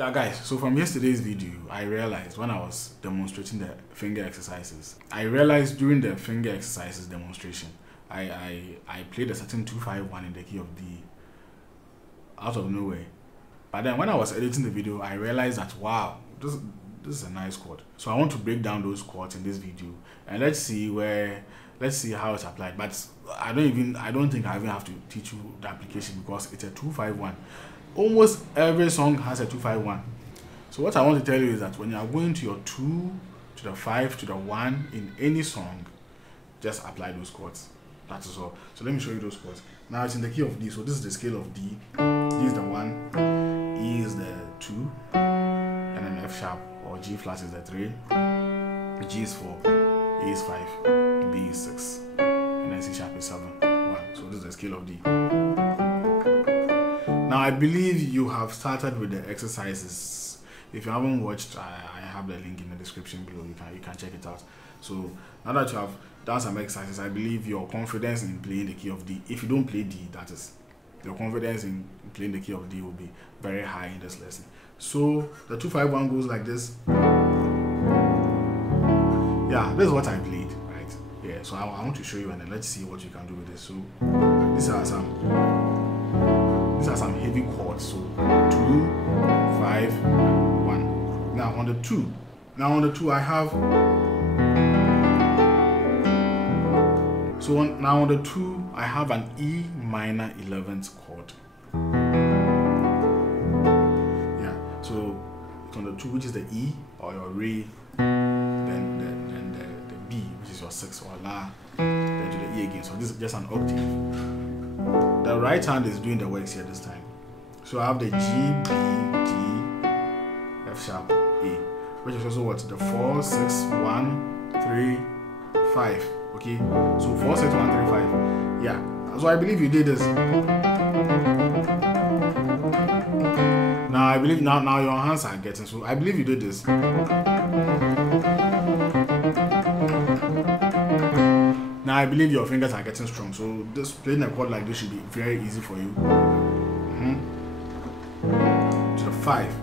Yeah guys, so from yesterday's video, I realized when I was demonstrating the finger exercises, I realized during the finger exercises demonstration, I played a certain 2-5-1 in the key of D out of nowhere. But then when I was editing the video, I realized that wow, this is a nice chord. So I want to break down those chords in this video and let's see how it's applied. But I don't think I even have to teach you the application because it's a 2-5-1. Almost every song has a 2-5-1. So what I want to tell you is that when you are going to your 2 to the 5 to the 1 in any song, just apply those chords. That is all. So let me show you those chords. Now it's in the key of D. So this is the scale of D. D is the 1, E is the 2, and then F sharp or G flat is the 3, G is 4, A is 5, B is 6, and then C sharp is 7, 1. So this is the scale of D. Now I believe you have started with the exercises. If you haven't watched, I have the link in the description below. You can check it out. So now that you have done some exercises, I believe your confidence in playing the key of D, if you don't play D, that is, your confidence in playing the key of D will be very high in this lesson. So the 2-5-1 goes like this. Yeah, this is what I played, right? Yeah, so I want to show you and then let's see what you can do with this. So these are some heavy chords. So 2, 5, 1. Now on the 2 I have. So now on the 2 I have an E minor 11th chord. Yeah. So on the 2, which is the E or your Re, then the B, which is your 6 or La, then to the E again. So this is just an octave. The right hand is doing the works here this time. So I have the G, B, D, F sharp, A, which is also what? The 4, 6, 1, 3, 5. Okay, so 4, 6, 1, 3, 5. Yeah, so I believe you did this. Now I believe now your hands are getting, so I believe you did this. Now I believe your fingers are getting strong, so this playing a chord like this should be very easy for you. To the 5.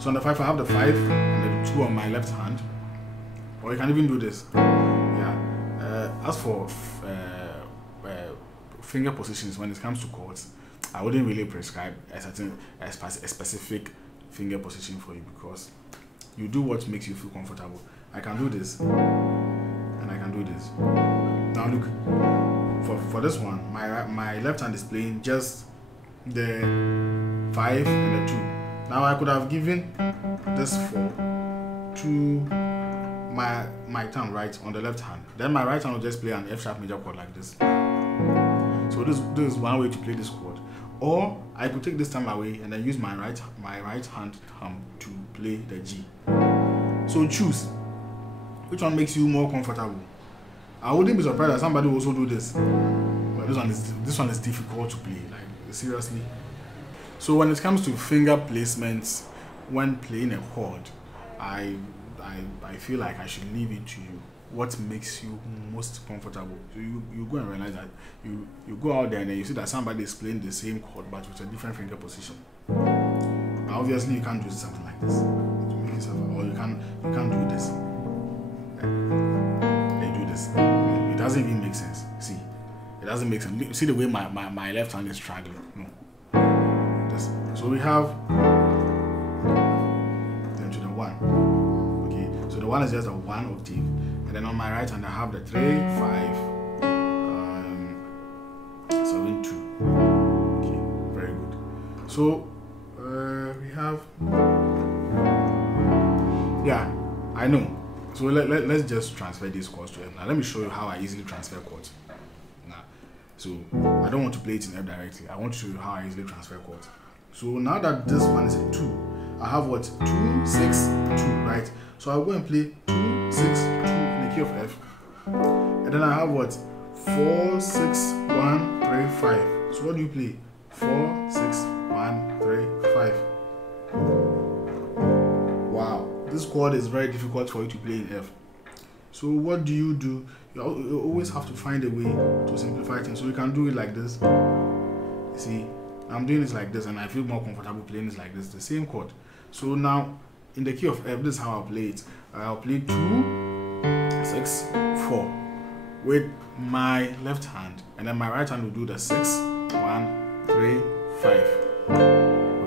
So on the 5 I have the 5 and the 2 on my left hand. Or you can even do this. Yeah. As for finger positions, when it comes to chords, I wouldn't really prescribe a specific finger position for you because you do what makes you feel comfortable. I can do this and I can do this. Now look, for this one, my left hand is playing just the 5 and the 2. Now I could have given this 4 to my thumb right on the left hand. Then my right hand will just play an F sharp major chord like this. So this is one way to play this chord. Or I could take this thumb away and then use my right hand thumb to play the G. So choose which one makes you more comfortable. I wouldn't be surprised that somebody will also do this. But this one is difficult to play, like seriously. So when it comes to finger placements when playing a chord, I feel like I should leave it to you. What makes you most comfortable? So you go and realize that you go out there and then you see that somebody is playing the same chord but with a different finger position. Now obviously you can't do something like this to make yourself, or you can do this. They do this. It doesn't even make sense. See, it doesn't make sense. See the way my left hand is struggling. No. This. So we have then to the 1. Okay. So the 1 is just a 1 octave. And then on my right hand I have the 3, 5, 7, 2. Okay, very good. So we have, yeah, I know. So let's just transfer these chords to F. Now let me show you how I easily transfer chords. Now, so I don't want to play it in F directly. I want to show you how I easily transfer chords. So now that this one is a 2, I have what? 2, 6, 2, right? So I'll go and play 2, 6, 2 in the key of F. And then I have what? 4, 6, 1, 3, 5. So what do you play? 4, 6, 1, 3, 5. Wow. This chord is very difficult for you to play in F. So what do? You always have to find a way to simplify things. So you can do it like this. You see, I'm doing this like this and I feel more comfortable playing this like this. The same chord. So now in the key of F, this is how I'll play it. I'll play 2, 6, 4 with my left hand, and then my right hand will do the 6, 1, 3, 5.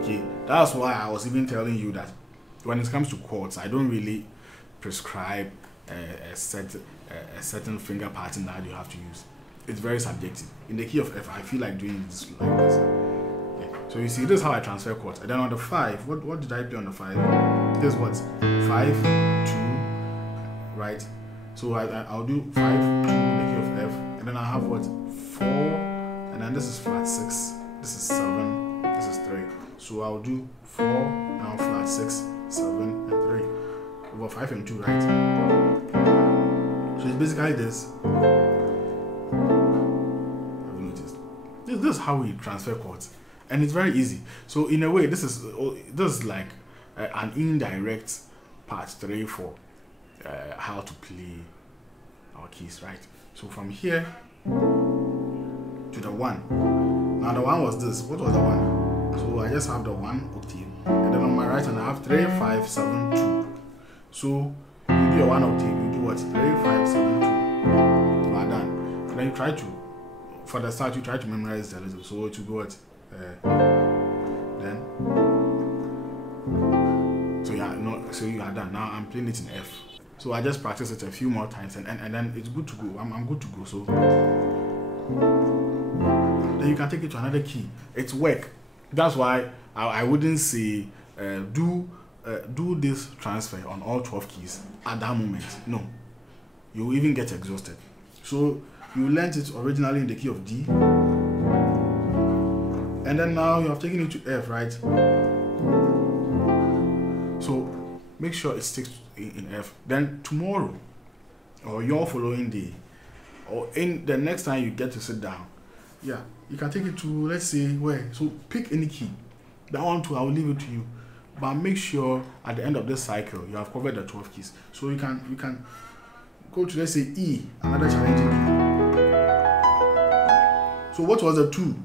Okay, that's why I was even telling you that when it comes to chords, I don't really prescribe a certain finger pattern that you have to use. It's very subjective. In the key of F, I feel like doing this like this. Yeah. So you see, this is how I transfer chords. And then on the 5, what did I play on the 5? This is what? 5, 2, right? So I'll do 5, 2 in the key of F, and then I have what? 4, and then this is flat 6, this is 7, this is 3. So I'll do 4, now flat 6, 7, and 3. Over 5 and 2, right? So it's basically this. Have you noticed? This is how we transfer chords, and it's very easy. So in a way, this is like an indirect part 3 for how to play our keys, right? So from here to the 1. Now the 1 was this. What was the 1? So I just have the 1 octave, and then on my right hand I have 3, 5, 7, 2. So you do a 1 octave, you do what? 3, 5, 7, 2. You are done. And then you try to, for the start, you try to memorize the little. So to go what? Then. So yeah, no. So you are done. Now I'm playing it in F. So I just practice it a few more times, and then it's good to go. I'm good to go. So then you can take it to another key. It's work. That's why I wouldn't say do this transfer on all 12 keys at that moment. No, you will even get exhausted. So you learned it originally in the key of D, and then now you have taken it to F, right? So make sure it sticks in F. Then tomorrow, or your following day, or in the next time you get to sit down, yeah, you can take it to, let's say, where? So pick any key. That one too, I will leave it to you. But make sure at the end of this cycle you have covered the 12 keys. So you can go to, let's say, E, another challenging key. So what was the 2?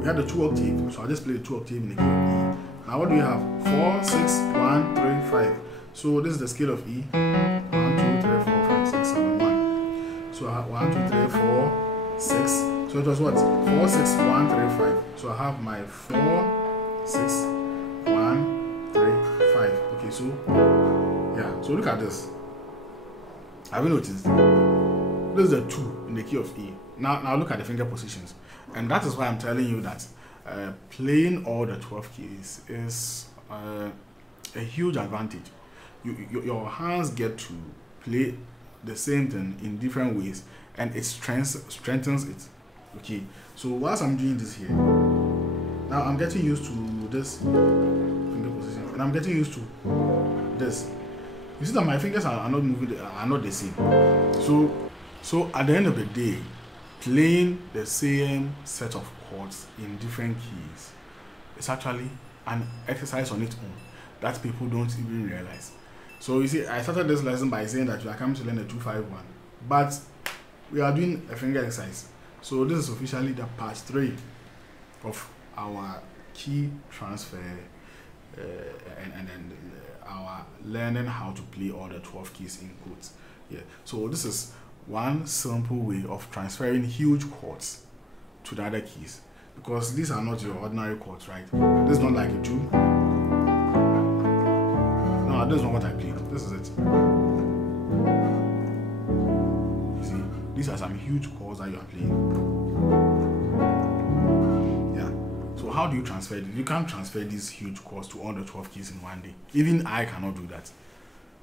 We had the 2 octave. So I'll just play the 2 octave in the key of E. Now what do you have? 4, 6, 1, 3, 5. So this is the scale of E. 1, 2, 3, 4, 5, 6, 7, 1. So I have 1, 2, 3, 4, 6. So it was what? 4, 6, 1, 3, 5. So I have my 4, 6, 1, 3, 5. Okay, so yeah. So look at this. Have you noticed? This is the 2 in the key of E. Now look at the finger positions, and that is why I'm telling you that playing all the 12 keys is a huge advantage. Your hands get to play the same thing in different ways, and it strengthens it. Okay, so whilst I'm doing this here, now I'm getting used to this finger position, and I'm getting used to this. You see that my fingers are not moving, are not the same. So at the end of the day, playing the same set of chords in different keys is actually an exercise on its own that people don't even realize. So you see, I started this lesson by saying that you are coming to learn a 2-5-1, but we are doing a finger exercise. So this is officially the part 3 of our key transfer and our learning how to play all the 12 keys in chords. Yeah. So this is one simple way of transferring huge chords to the other keys, because these are not your ordinary chords, right? This is not like a 2. No, this is not what I played. This is it. You see, these are some huge chords that you are playing. Yeah. So how do you transfer it? You can't transfer these huge chords to all the 12 keys in one day. Even I cannot do that.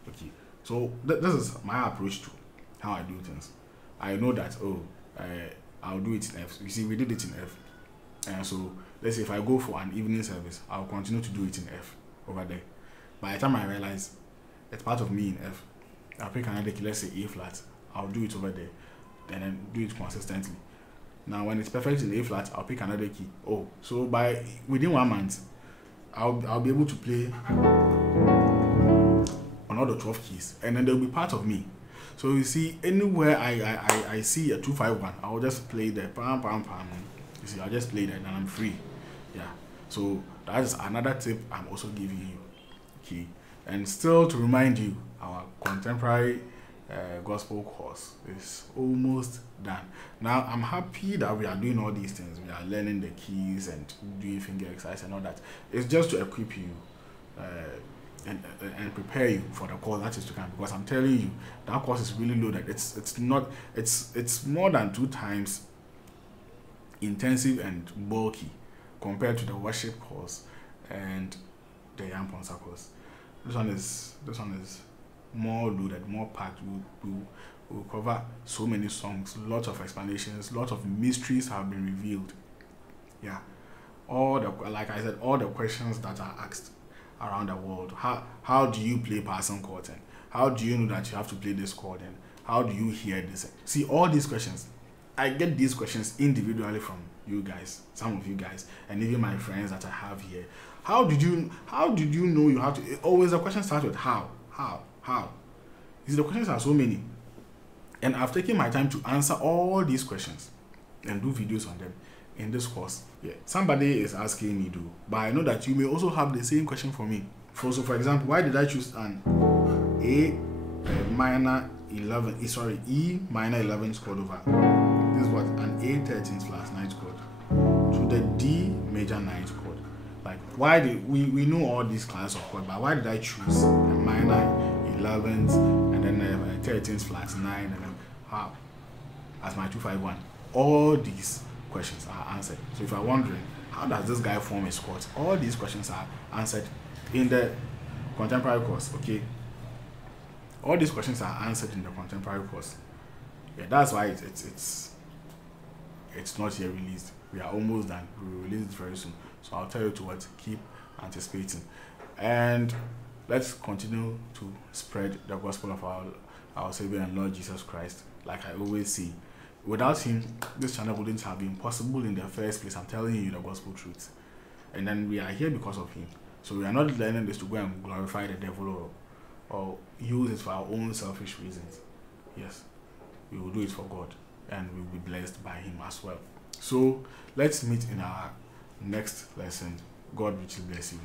Okay. So this is my approach to how I do things. I know that, I'll do it in F. You see, we did it in F. And so let's say if I go for an evening service, I'll continue to do it in F over there. By the time I realize it's part of me in F, I'll pick another key, let's say A flat. I'll do it over there, and then do it consistently. Now when it's perfect in A flat, I'll pick another key. Oh, so within 1 month, I'll be able to play on all the 12 keys, and then they'll be part of me. So you see, anywhere I see a 2-5-1, I'll just play there, pam pam pam. You see, I'll just play there, and I'm free. Yeah. So That is another tip I'm also giving you. Okay, and still to remind you, our contemporary gospel course is almost done. Now I'm happy that we are doing all these things. We are learning the keys and doing finger exercise and all that. It's just to equip you and prepare you for the course that is to come. Because I'm telling you, that course is really loaded. It's more than 2 times intensive and bulky compared to the worship course and the Young Ponsa course. This one is more loaded, more packed. We'll cover so many songs, lots of explanations, lots of mysteries have been revealed. Yeah, like I said, all the questions that are asked around the world. How do you play passing chords? And how do you know that you have to play this chord? And how do you hear this? See, all these questions, I get these questions individually from you guys, some of you guys, and even my friends that I have here. How did you know you have to? Always the question starts with how. You see, the questions are so many, and I've taken my time to answer all these questions and do videos on them in this course. Yeah, somebody is asking me though, but I know that you may also have the same question for me. So for example, why did I choose an E minor 11 chord over this is what an A13 flat 9th chord to the D major 9th chord? Like, why did we know all these classes of chord, but why did I choose a minor 11th and then a 13th flat 9 and then how as my 251? All these questions are answered. So if you're wondering how does this guy form his chords, all these questions are answered in the contemporary course. Okay, all these questions are answered in the contemporary course. Yeah, that's why it's not yet released. We are almost done. We will release it very soon. So I'll tell you to what, keep anticipating. And let's continue to spread the gospel of our Savior and Lord Jesus Christ. Like I always say, without him, this channel wouldn't have been possible in the first place. I'm telling you the gospel truth. And then we are here because of him. So we are not learning this to go and glorify the devil or use it for our own selfish reasons. Yes, we will do it for God and we will be blessed by him as well. So let's meet in our next lesson. God richly bless you.